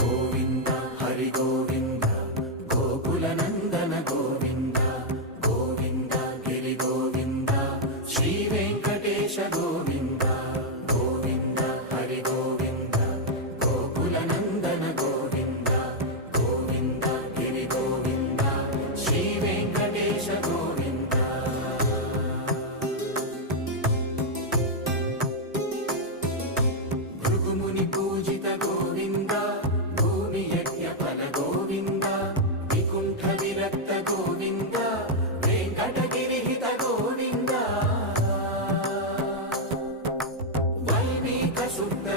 గోవింద హరి గోవింద గోకుల నందన గోవింద గోవింద గిరి గోవింద శ్రీ వెంకటేశ గోవింద గోవింద హరి గోవింద గోకుల నందన గోవింద గోవింద గిరి గోవింద శ్రీ వెంకటేశ గోవింద భృగుముని పూజిత గోవింద భూమి యజ్ఞ ఫల గోవింద వికుంఠ విరక్త గోవింద వెంకటగిరిహిత గోవింద వైదిక శుద్ధ